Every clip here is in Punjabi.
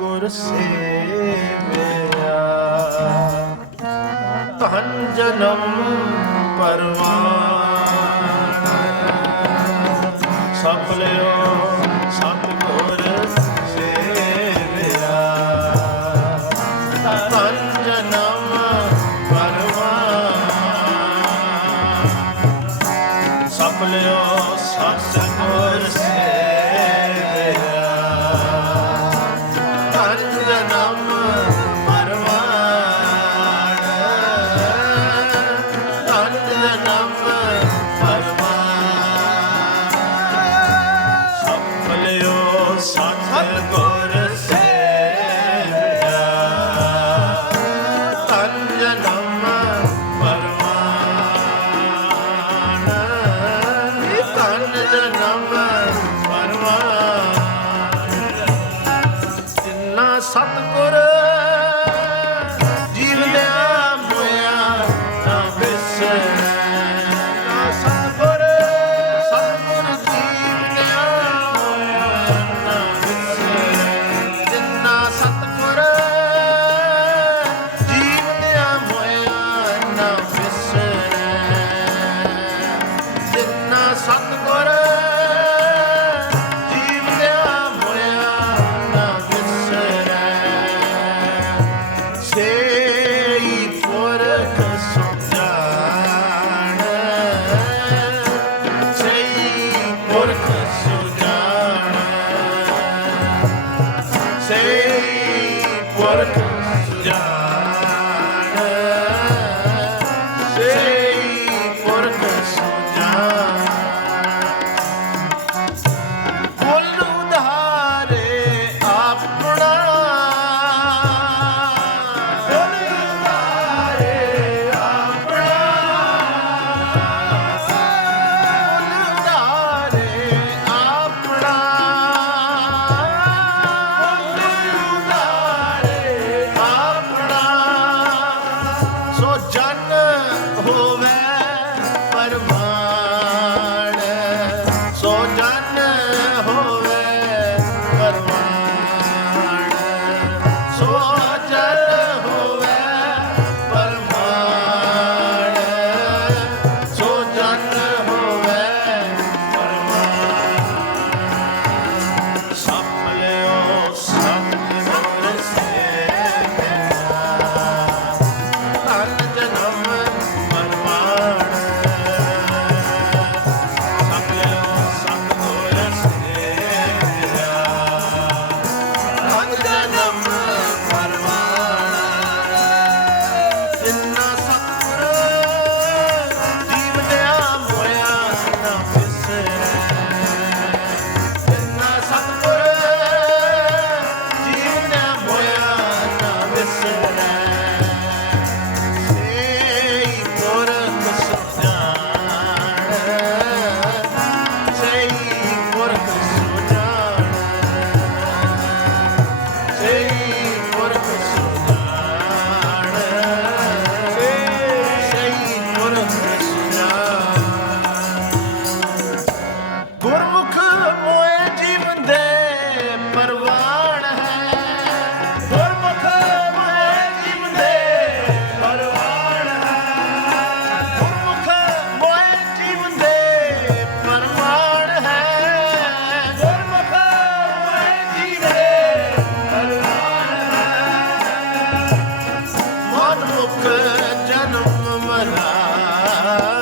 ਗੁਰ ਸੇਵਿਆ। ਧਨ ਜਨਮ ਪਰਵਾਨ ਸਫਲਿਓ ਸਤਿਗੁਰ Ah.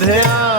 ध्यान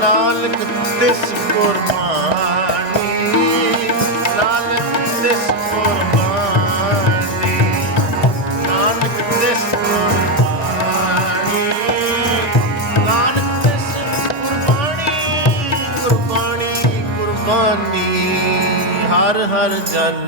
ਨਾਨਕ ਤਿਸ ਕੁਰਬਾਨੀ ਨਾਨਕ ਤਿਸ ਕੁਰਬਾਨੀ ਨਾਨਕ ਤਿਸ ਕੁਰਬਾਨੀ ਨਾਨਕ ਤਿਸ ਕੁਰਬਾਨੀ ਕੁਰਬਾਨੀ ਕੁਰਬਾਨੀ ਹਰ ਹਰ ਜਨ